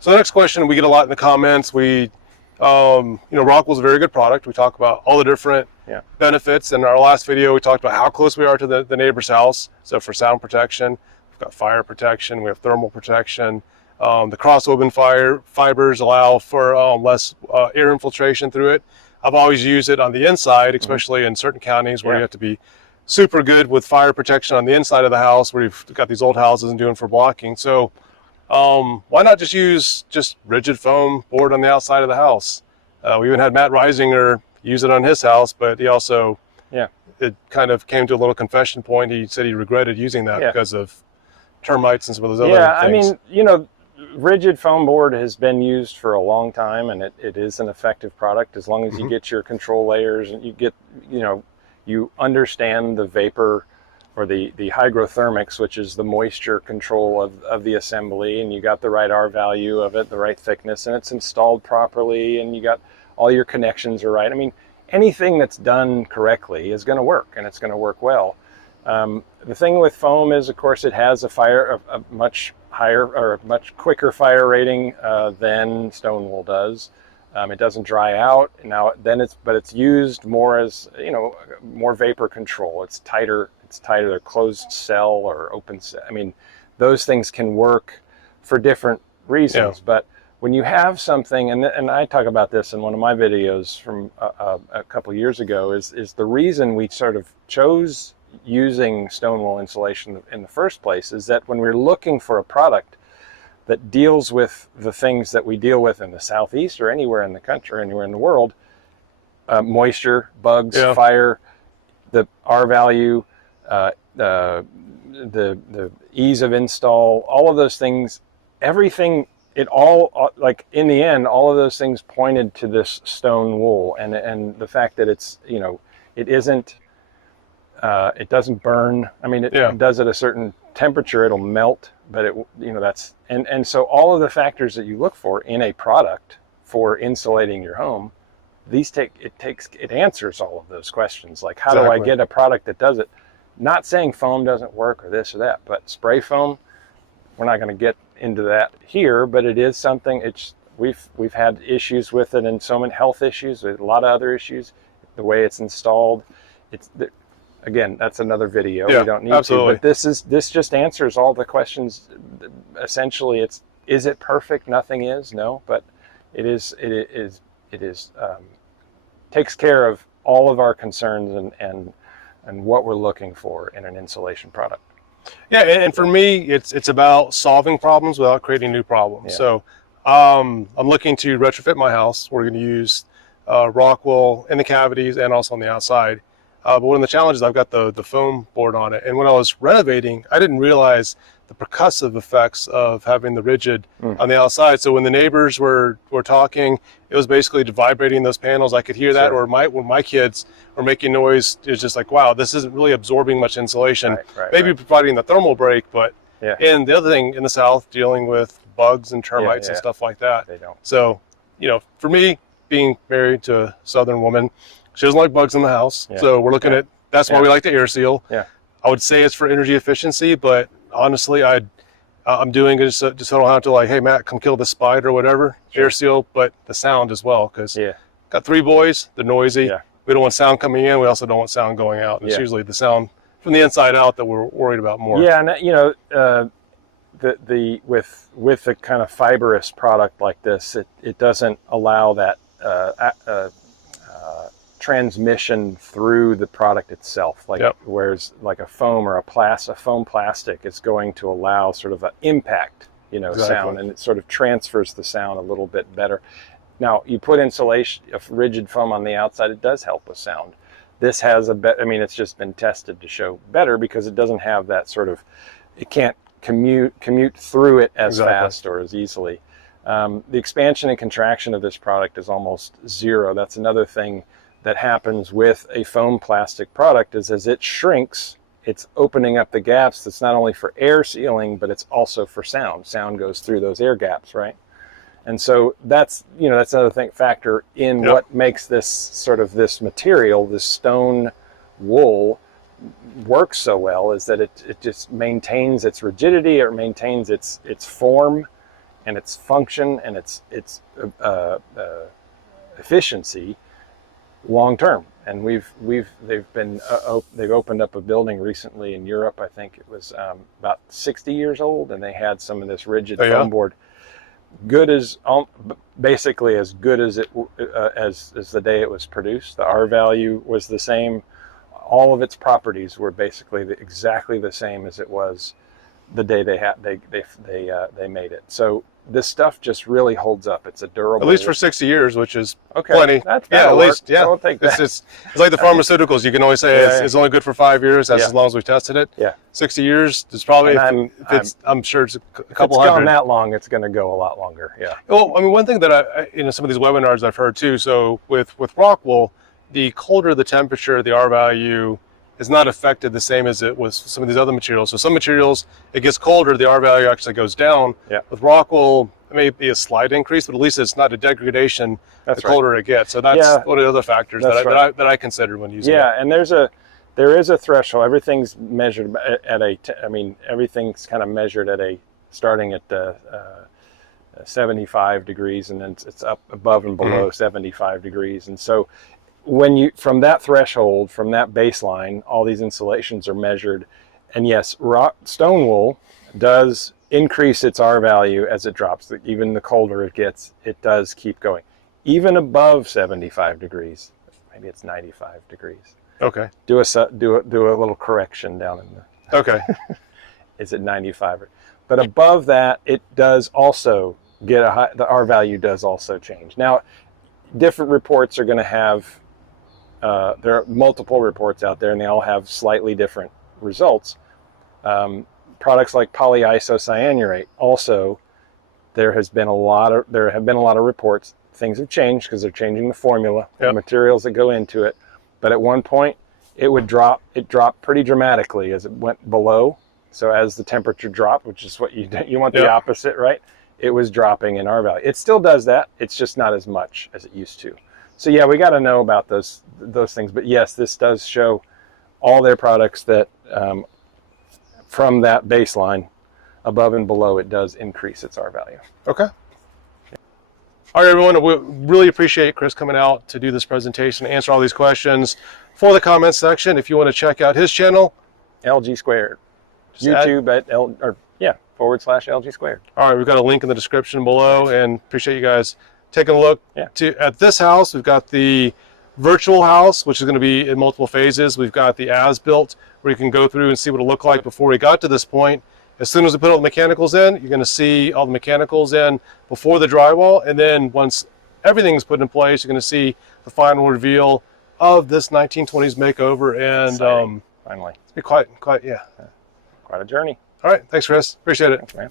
So the next question we get a lot in the comments. ROCKWOOL is a very good product. We talk about all the different benefits. In our last video, we talked about how close we are to the neighbor's house. So for sound protection, we've got fire protection, we have thermal protection. The cross-woven fibers allow for less air infiltration through it. I've always used it on the inside, especially in certain counties where you have to be super good with fire protection on the inside of the house, where you've got these old houses and doing for blocking. So why not just use rigid foam board on the outside of the house? We even had Matt Reisinger use it on his house, but he also, it kind of came to a little confession point. He said he regretted using that because of termites and some of those other things. I mean, rigid foam board has been used for a long time, and it is an effective product as long as you get your control layers and you get, you understand the vapor or the hygrothermics, which is the moisture control of the assembly, and you got the right R value of it, the right thickness, and it's installed properly, and you got all your connections are right. I mean, anything that's done correctly is going to work, and it's going to work well. The thing with foam is, of course, it has a much higher or a much quicker fire rating than stone wool does. It doesn't dry out but it's used more as more vapor control. It's tighter, closed cell or open cell. I mean, those things can work for different reasons. But when you have something, and I talk about this in one of my videos from a couple years ago, is the reason we sort of chose using stone wool insulation in the first place is that when we're looking for a product that deals with the things that we deal with in the Southeast or anywhere in the country, anywhere in the world, moisture, bugs, fire, the R value, the ease of install, all of those things, everything, like in the end, all of those things pointed to this stone wool, and the fact that it's, it isn't, it doesn't burn. I mean, it does at a certain temperature, it'll melt, but that's, and so all of the factors that you look for in a product for insulating your home, it answers all of those questions. Like, how do I get a product that does it? Not saying foam doesn't work or this or that, but spray foam, we're not going to get into that here, but it is something. We've had issues with it, and so many health issues, a lot of other issues, the way it's installed. Again, that's another video. We don't need to, but this just answers all the questions. Essentially, is it perfect? Nothing is, no, but it is takes care of all of our concerns and what we're looking for in an insulation product. Yeah, and for me, it's about solving problems without creating new problems. So I'm looking to retrofit my house. We're going to use ROCKWOOL in the cavities and also on the outside. But one of the challenges, I've got the foam board on it, and when I was renovating, I didn't realize the percussive effects of having the rigid on the outside. So when the neighbors were talking, it was basically vibrating those panels. I could hear that, or when my kids were making noise, it's just like, wow, this isn't really absorbing much insulation. Maybe providing the thermal break, but and the other thing in the South, dealing with bugs and termites and stuff like that. They don't. So, for me, being married to a Southern woman, she doesn't like bugs in the house. So we're looking at, that's why we like the air seal. I would say it's for energy efficiency, but honestly, I'm doing it just so I don't have to, like, hey, Matt, come kill this spider or whatever. Air seal, but the sound as well, because got 3 boys, they're noisy. We don't want sound coming in. We also don't want sound going out. And it's usually the sound from the inside out that we're worried about more. Yeah, and with a kind of fibrous product like this, it doesn't allow that transmission through the product itself, whereas like a foam or a foam plastic is going to allow sort of an impact, sound, and it sort of transfers the sound a little bit better. Now, you put insulation of rigid foam on the outside, it does help with sound. This has it's just been tested to show better because it doesn't have that sort of, it can't commute through it as fast or as easily. The expansion and contraction of this product is almost zero. That's another thing that happens with a foam plastic product, is as it shrinks, it's opening up the gaps. That's not only for air sealing, but it's also for sound. Sound goes through those air gaps, right? And so that's another factor in what makes this material, this stone wool, works so well, is that it just maintains its rigidity, it maintains its form, and its function and its efficiency long term. And they've opened up a building recently in Europe. I think it was about 60 years old, and they had some of this rigid foam board, basically as good as as the day it was produced. The R value was the same. All of its properties were basically exactly the same as it was the day they made it. So this stuff just really holds up. It's a durable. At least for 60 years, which is plenty. At least. Yeah, I'll take that. It's like the pharmaceuticals. You can always say it's only good for 5 years. That's as long as we've tested it. Yeah. 60 years is probably. I'm sure it's a couple hundred. If it's gone that long, it's going to go a lot longer. Yeah. Well, I mean, one thing that some of these webinars I've heard too. So with ROCKWOOL, the colder the temperature, the R value is not affected the same as it was some of these other materials. So some materials, it gets colder, the R value actually goes down. Yeah. With ROCKWOOL, it may be a slight increase, but at least it's not a degradation the colder it gets. So that's one of the other factors that I considered when using it. Yeah, and there is a threshold. Everything's measured at everything's kind of measured at starting at 75 degrees, and then it's up above and below 75 degrees. And so from that threshold, from that baseline, all these insulations are measured. And yes, stone wool does increase its R value as it drops. Even the colder it gets, it does keep going. Even above 75 degrees, maybe it's 95 degrees. Okay. Do a little correction down in the. Okay. Is it 95? But above that, it does also get the R value does also change. Now, different reports are going to have. There are multiple reports out there, and they all have slightly different results. Products like polyisocyanurate also, there have been a lot of reports. Things have changed because they're changing the formula, the materials that go into it. But at one point, it dropped pretty dramatically as it went below. So as the temperature dropped, which is what you want the opposite, right? It was dropping in R value. It still does that. It's just not as much as it used to. So yeah, we got to know about those things. But yes, this does show all their products that from that baseline, above and below, it does increase its R value. Okay. All right, everyone. We really appreciate Chris coming out to do this presentation, answer all these questions. For the comments section, if you want to check out his channel, LG Squared, YouTube at /LG Squared. All right, we've got a link in the description below, and appreciate you guys taking a look at this house. We've got the virtual house, which is going to be in multiple phases. We've got the as-built, where you can go through and see what it looked like before we got to this point. As soon as we put all the mechanicals in, you're going to see all the mechanicals in before the drywall, and then once everything's put in place, you're going to see the final reveal of this 1920s makeover. And finally, it's been quite quite a journey. All right, thanks, Chris. Appreciate it. Thanks, man.